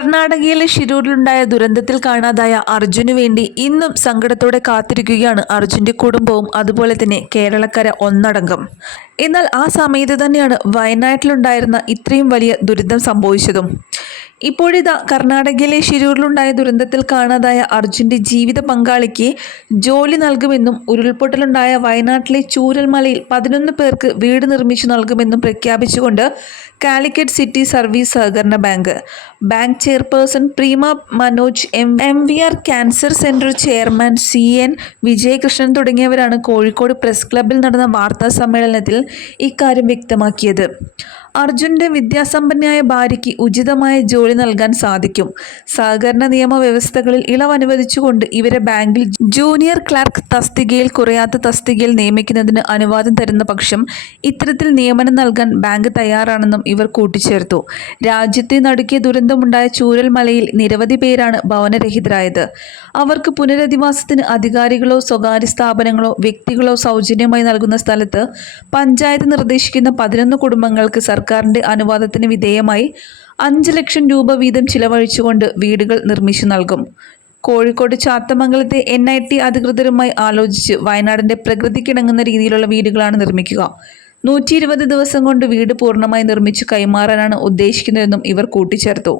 കർണാടകയിലെ ഷിരൂരിലുണ്ടായ ദുരന്തത്തിൽ കാണാതായ അർജുനു വേണ്ടി ഇന്നും സങ്കടത്തോടെ കാത്തിരിക്കുകയാണ് അർജുന്റെ കുടുംബവും അതുപോലെ തന്നെ കേരളക്കര ഒന്നടങ്കം. എന്നാൽ ആ സമയത്ത് തന്നെയാണ് വയനാട്ടിലുണ്ടായിരുന്ന ഇത്രയും വലിയ ദുരിതം സംഭവിച്ചതും. ഇപ്പോഴിതാ കർണാടകയിലെ ഷിരൂരിലുണ്ടായ ദുരന്തത്തിൽ കാണാതായ അർജുന്റെ ജീവിത പങ്കാളിക്ക് ജോലി നൽകുമെന്നും ഉരുൾപൊട്ടലുണ്ടായ വയനാട്ടിലെ ചൂരൽമലയിൽ പതിനൊന്ന് പേർക്ക് വീട് നിർമ്മിച്ചു നൽകുമെന്നും പ്രഖ്യാപിച്ചുകൊണ്ട് കാലിക്കറ്റ് സിറ്റി സർവീസ് സഹകരണ bank. Bank chairperson Preema Manoj M M V R cancer centre chairman C N Vijayakrishnan തുടങ്ങിയവരാണ് കോഴിക്കോട് പ്രസ് ക്ലബിൽ നടന്ന വാർത്താ സമ്മേളനത്തിൽ ഇക്കാര്യം വ്യക്തമാക്കിയത്. അർജുന്റെ വിദ്യാസമ്പന്നയായ ഭാര്യയ്ക്ക് ഉചിതമായ ജോലി നൽകാൻ സാധിക്കും. സഹകരണ നിയമവ്യവസ്ഥകളിൽ ഇളവ് അനുവദിച്ചുകൊണ്ട് ഇവരെ ബാങ്കിൽ ജൂനിയർ ക്ലർക്ക് തസ്തികയിൽ കുറയാത്ത തസ്തികയിൽ നിയമിക്കുന്നതിന് അനുവാദം തരുന്ന പക്ഷം ഇത്തരത്തിൽ നിയമനം നൽകാൻ ബാങ്ക് തയ്യാറാണെന്നും ഇവർ കൂട്ടിച്ചേർത്തു. രാജ്യത്തെ നടുക്കിയ ദുരന്തമുണ്ടായ ചൂരൽമലയിൽ നിരവധി പേരാണ് ഭവനരഹിതരായത്. അവർക്ക് പുനരധിവാസത്തിന് അധികാരികളോ സ്വകാര്യ സ്ഥാപനങ്ങളോ വ്യക്തികളോ സൗജന്യമായി നൽകുന്ന സ്ഥലത്ത് പഞ്ചായത്ത് നിർദ്ദേശിക്കുന്ന പതിനൊന്ന് കുടുംബങ്ങൾക്ക് സർക്കാരിന്റെ അനുവാദത്തിന് വിധേയമായി അഞ്ച് ലക്ഷം രൂപ വീതം ചിലവഴിച്ചുകൊണ്ട് വീടുകൾ നിർമ്മിച്ചു നൽകും. കോഴിക്കോട് ചാത്തമംഗലത്തെ എൻ ഐ ടി അധികൃതരുമായി ആലോചിച്ച് വയനാടിന്റെ പ്രകൃതിക്കിണങ്ങുന്ന രീതിയിലുള്ള വീടുകളാണ് നിർമ്മിക്കുക. നൂറ്റി ഇരുപത് ദിവസം കൊണ്ട് വീട് പൂർണമായി നിർമ്മിച്ചു കൈമാറാനാണ് ഉദ്ദേശിക്കുന്നതെന്നും ഇവർ കൂട്ടിച്ചേർത്തു.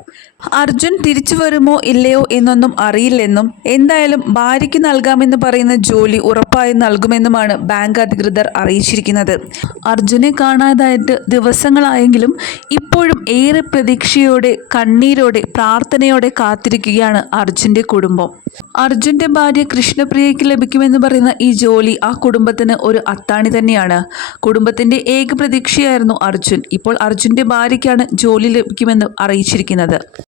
അർജുൻ തിരിച്ചു വരുമോ ഇല്ലയോ എന്നൊന്നും അറിയില്ലെന്നും എന്തായാലും ഭാര്യയ്ക്ക് നൽകാമെന്ന് പറയുന്ന ജോലി ഉറപ്പായി നൽകുമെന്നുമാണ് ബാങ്ക് അധികൃതർ അറിയിച്ചിരിക്കുന്നത്. അർജുനെ കാണാതായിട്ട് ദിവസങ്ങളായെങ്കിലും ഇപ്പോഴും ഏറെ പ്രതീക്ഷയോടെ കണ്ണീരോടെ പ്രാർത്ഥനയോടെ കാത്തിരിക്കുകയാണ് അർജുന്റെ കുടുംബം. അർജുന്റെ ഭാര്യ കൃഷ്ണപ്രിയയ്ക്ക് ലഭിക്കുമെന്ന് പറയുന്ന ഈ ജോലി ആ കുടുംബത്തിന് ഒരു അത്താണി തന്നെയാണ്. കുടുംബത്തിന്റെ ഏക പ്രതീക്ഷയായിരുന്നു അർജുൻ. ഇപ്പോൾ അർജുന്റെ ഭാര്യയ്ക്കാണ് ജോലി ലഭിക്കുമെന്ന് അറിയിച്ചിരിക്കുന്നത്.